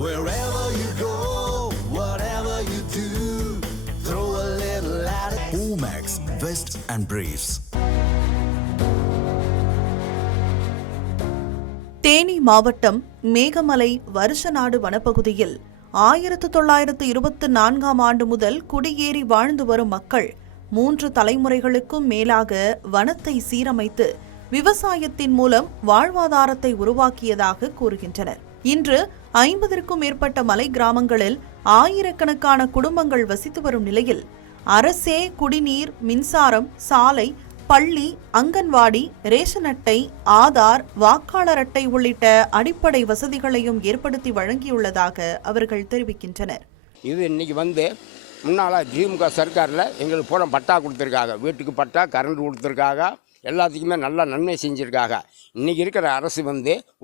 Wherever you go, whatever you do, throw a little at it. Omax, Vest and Briefs. Theni மாவட்டம் மேகமலை வருஷநாடு வனப்பகுதியில் 1924ஆம் ஆண்டு முதல் குடியேறி வாழ்ந்து வரும் மக்கள் 3 தலைமுறைகளுக்கும் மேலாக வனத்தை சீரமைத்து விவசாயத்தின் மூலம் வாழ்வாதாரத்தை உருவாக்கியதாக கூறுகின்றனர். இன்று 50க்கும் மேற்பட்ட மலை கிராமங்களில் ஆயிரக்கணக்கான குடும்பங்கள் வசித்து வரும் நிலையில் அரசே குடிநீர், மின்சாரம், சாலை, பள்ளி, அங்கன்வாடி, ரேஷன் அட்டை, ஆதார், வாக்காளர் அட்டை உள்ளிட்ட அடிப்படை வசதிகளையும் ஏற்படுத்தி வழங்கியுள்ளதாக அவர்கள் தெரிவிக்கின்றனர். இது இன்னைக்கு முன்னால் திமுக சர்க்காரில் எங்களுக்கு பூரா பட்டா கொடுத்துருக்காங்க. வீட்டுக்கு பட்டா, கரண்ட் கொடுத்துருக்காங்க. எல்லாத்துக்குமே நல்லா நன்மை செஞ்சுருக்காங்க. இன்றைக்கி இருக்கிற அரசு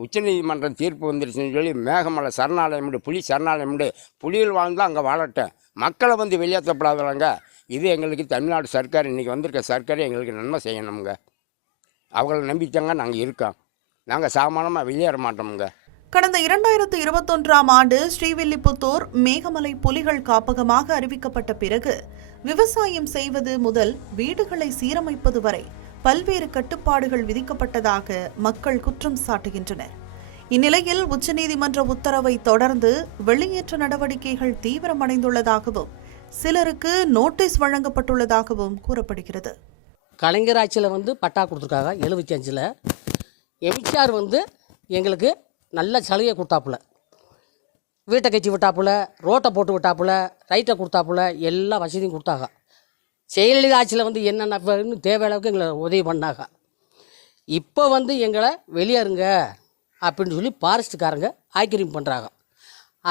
உச்சநீதிமன்றம் தீர்ப்பு வந்துருச்சுன்னு சொல்லி மேகமலை சரணாலயம் புலி சரணாலயம் புலிகள் வாழ்ந்தால் அங்கே வாழட்டேன், மக்களை வெளியேற்றப்படாதவங்க. இது எங்களுக்கு தமிழ்நாடு சர்க்கார், இன்றைக்கி வந்திருக்க சர்க்கார் எங்களுக்கு நன்மை செய்யணுங்க. அவங்கள நம்பித்தாங்க நாங்கள் இருக்கோம். நாங்கள் சாமானமாக வெளியேற மாட்டோமுங்க. கடந்த 2021ஆம் ஆண்டு ஸ்ரீவில்லிபுத்தூர் மேகமலை புலிகள் காப்பகமாக அறிவிக்கப்பட்ட பிறகு விவசாயம் செய்வது முதல் வீடுகளை சீரமைப்பது வரை பல்வேறு கட்டுப்பாடுகள் விதிக்கப்பட்டதாக மக்கள் குற்றம் சாட்டுகின்றனர். இந்நிலையில் உச்சநீதிமன்ற உத்தரவை தொடர்ந்து வெளியேற்ற நடவடிக்கைகள் தீவிரமடைந்துள்ளதாகவும் சிலருக்கு நோட்டீஸ் வழங்கப்பட்டுள்ளதாகவும் கூறப்படுகிறது. கலைஞர் ஆட்சியில் பட்டா கொடுத்துருக்காங்க 75ல். எம்ஜிஆர் எங்களுக்கு நல்ல சலுகை கொடுத்தாப்புல, வீட்டை கட்சி விட்டாப்புல, ரோட்டை போட்டு விட்டாப்புல, ரைட்டை கொடுத்தாப்புல, எல்லா வசதியும் கொடுத்தாங்க. ஜெயலலிதா ஆட்சியில் என்னென்ன தேவை அளவுக்கு எங்களை உதவி பண்ணாங்க. இப்போ எங்களை வெளியேறுங்க அப்படின்னு சொல்லி ஃபாரஸ்ட்டுக்காரங்க ஆக்கிரமிப்பு பண்ணுறாங்க.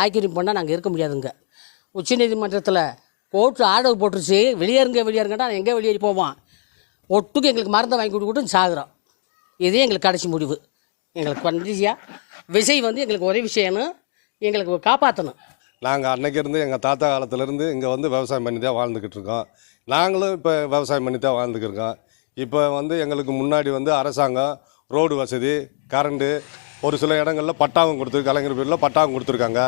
ஆக்கிரமிப்பு பண்ணால் நாங்கள் இருக்க முடியாதுங்க. உச்சநீதிமன்றத்தில் கோர்ட்டு ஆர்டர் போட்டுருச்சு, வெளியேறுங்கடா. எங்கே வெளியேறி போவோம்? ஒட்டுக்கு எங்களுக்கு மருந்தை வாங்கி கொடுத்து சாகுறோம். இதே எங்களுக்கு கடைசி முடிவு. எங்களுக்கு கண்டிப்பாக விசை எங்களுக்கு உதவி செய்யணும், எங்களுக்கு காப்பாற்றணும். நாங்கள் அன்னைக்கு இருந்து எங்கள் தாத்தா காலத்திலேருந்து இங்கே விவசாயம் பண்ணி தான் வாழ்ந்துக்கிட்டு இருக்கோம். நாங்களும் இப்போ விவசாயம் பண்ணி தான் வாழ்ந்துக்கிருக்கோம். இப்போ எங்களுக்கு முன்னாடி அரசாங்கம் ரோடு வசதி, கரண்ட்டு, ஒரு சில இடங்களில் பட்டாவும் கலைஞர் பேரில் பட்டாவும் கொடுத்துருக்காங்க.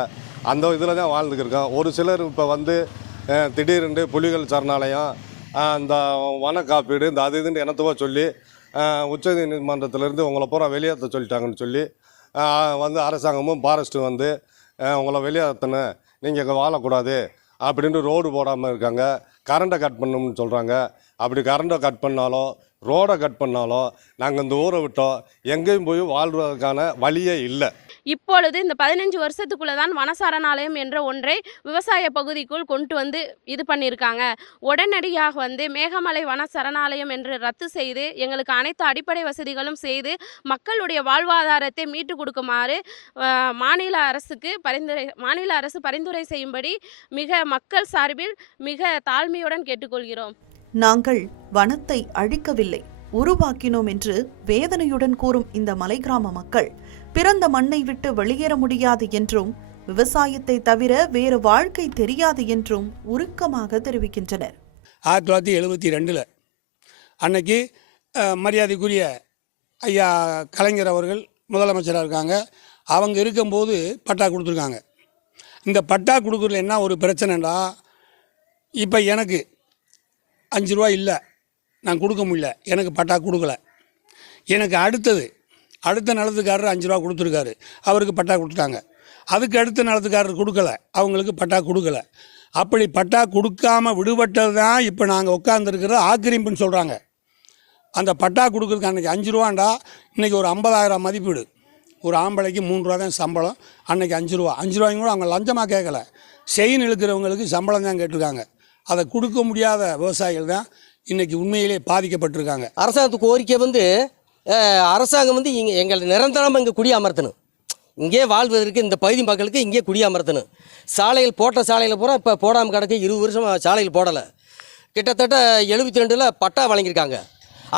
அந்த இதில் தான் வாழ்ந்துக்கிருக்கோம். ஒரு சிலர் இப்போ திடீரென்று புலிகள் சரணாலயம், அந்த வன காப்பீடு, இந்த அது இதுன்னு எனத்துவோ சொல்லி உச்சநீதிமன்றத்திலேருந்து உங்களை பூரா வெளியேற்ற சொல்லிட்டாங்கன்னு சொல்லி அரசாங்கமும் ஃபாரஸ்ட்டு உங்களை வெளியேற்றணும், நீங்கள் இங்கே வாழக்கூடாது அப்படின்ட்டு ரோடு போடாமல் இருக்காங்க. கரண்ட்டை கட் பண்ணணும்னு சொல்கிறாங்க. அப்படி கரண்ட்டை கட் பண்ணாலும், ரோடை கட் பண்ணாலும் நாங்கள் இந்த ஊரை விட்டோம் எங்கேயும் போய் வாழ்வதற்கான வழியே இல்லை. இப்பொழுது இந்த 15 வருஷத்துக்குள்ளே தான் வனசரணாலயம் என்ற ஒன்றை விவசாய பகுதிக்குள் கொண்டு இது பண்ணியிருக்காங்க. உடனடியாக மேகமலை வன சரணாலயம் என்று ரத்து செய்து எங்களுக்கு அனைத்து அடிப்படை வசதிகளும் செய்து மக்களுடைய வாழ்வாதாரத்தை மீட்டு கொடுக்குமாறு மாநில அரசு பரிந்துரை செய்யும்படி மக்கள் சார்பில் மிக தாழ்மையுடன் கேட்டுக்கொள்கிறோம். நாங்கள் வனத்தை அழிக்கவில்லை, உருவாக்கினோம் என்று வேதனையுடன் கூறும் இந்த மலை கிராம மக்கள் பிறந்த மண்ணை விட்டு வெளியேற முடியாது என்றும் விவசாயத்தை தவிர வேறு வாழ்க்கை தெரியாது என்றும் உருக்கமாக தெரிவிக்கின்றனர். 1972 அன்னைக்கு மரியாதைக்குரிய ஐயா கலைஞர் அவர்கள் முதலமைச்சராக இருக்காங்க. அவங்க இருக்கும்போது பட்டா கொடுத்துருக்காங்க. இந்த பட்டா கொடுக்குறதுல என்ன ஒரு பிரச்சனைடா, இப்போ எனக்கு 5 ரூபா இல்லை, நான் கொடுக்க முடியல, எனக்கு பட்டா கொடுக்கல. எனக்கு அடுத்த நிலத்துக்காரர் 5 ரூபா கொடுத்துருக்காரு, அவருக்கு பட்டா கொடுத்துட்டாங்க. அதுக்கு அடுத்த நிலத்துக்காரர் கொடுக்கல, அவங்களுக்கு பட்டா கொடுக்கல. அப்படி பட்டா கொடுக்காம விடுபட்டது தான் இப்போ நாங்கள் உட்காந்துருக்கிற ஆக்கிரமிப்புன்னு சொல்கிறாங்க. அந்த பட்டா கொடுக்குறதுக்கு அன்றைக்கி 5 ரூபாண்டா, இன்றைக்கி ஒரு 50,000 மதிப்பீடு. ஒரு ஆம்பளைக்கு 3 ரூபா தான் சம்பளம், அன்றைக்கி 5 ரூபா. 5 ரூபாய்க்கு கூட அவங்க லஞ்சமாக கேட்கல, செயின் இழுக்கிறவங்களுக்கு சம்பளம் தான் கேட்டிருக்காங்க. அதை கொடுக்க முடியாத விவசாயிகள் தான் இன்றைக்கி உண்மையிலே பாதிக்கப்பட்டிருக்காங்க. அரசாங்கத்துக்கு கோரிக்கை அரசாங்கம் எங்களை நிரந்தரமாக இங்கே குடியமர்த்தணும். இங்கே வாழ்வதற்கு இந்த பகுதி மக்களுக்கு இங்கே குடியமர்த்தணும். சாலையில் போட்ட சாலையில் பூரா இப்போ போடாமல் கிடக்கு. 20 வருஷம் சாலையில் போடலை. கிட்டத்தட்ட 72ல் பட்டா வழங்கியிருக்காங்க.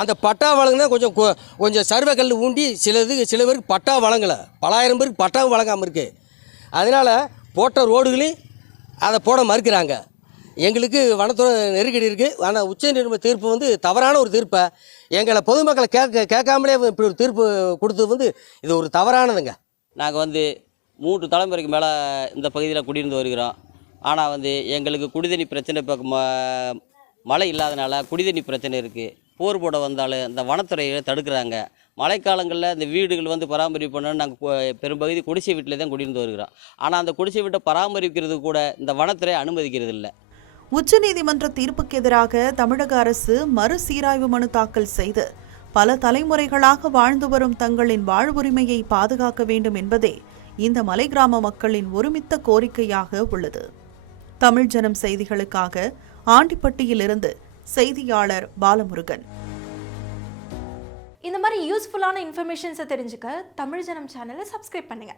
அந்த பட்டா வழங்கினா கொஞ்சம் சர்வே கல் ஊண்டி சில பேருக்கு பட்டா வழங்கலை. பலாயிரம் பேருக்கு பட்டாவும் வழங்காமல் இருக்குது. அதனால் போட்ட ரோடுகளையும் அதை போட மறுக்கிறாங்க. எங்களுக்கு வனத்துறை நெருக்கடி இருக்குது. ஆனால் உச்சநீதிமன்ற தீர்ப்பு தவறான ஒரு தீர்ப்பை எங்களை பொதுமக்களை கேட்காமலே இப்படி ஒரு தீர்ப்பு கொடுத்தது இது ஒரு தவறானதுங்க. நாங்கள் 3 தலைமுறைக்கு மேலே இந்த பகுதியில் குடியிருந்து வருகிறோம். ஆனால் வந்து எங்களுக்கு குடிதண்ணி பிரச்சனை இப்போ மழை இல்லாதனால குடிதண்ணி பிரச்சனை இருக்குது. போர் போட வந்தாலும் இந்த வனத்துறையை தடுக்கிறாங்க. மழைக்காலங்களில் இந்த வீடுகள் வந்து பராமரிப்பு பண்ணணும்னு நாங்கள் பெரும்பகுதி குடிசை வீட்டில் தான் குடியிருந்து வருகிறோம். ஆனால் அந்த குடிசை வீட்டை பராமரிக்கிறது கூட இந்த வனத்துறை அனுமதிக்கிறது இல்லை. உச்சநீதிமன்ற தீர்ப்புக்கு எதிராக தமிழக அரசு மறுசீராய்வு மனு தாக்கல் செய்து பல தலைமுறைகளாக வாழ்ந்து வரும் தங்களின் வாழ்வுரிமையை பாதுகாக்க வேண்டும் என்பதே இந்த மலை கிராம மக்களின் ஒருமித்த கோரிக்கையாக உள்ளது. தமிழ் ஜனம் செய்திகளுக்காக ஆண்டிப்பட்டியிலிருந்து செய்தியாளர் பாலமுருகன். இந்த மாதிரி யூஸ்ஃபுல்லான இன்ஃபர்மேஷன்ஸை தெரிஞ்சுக்க தமிழ் ஜனம் சேனலை சப்ஸ்கிரைப் பண்ணுங்க.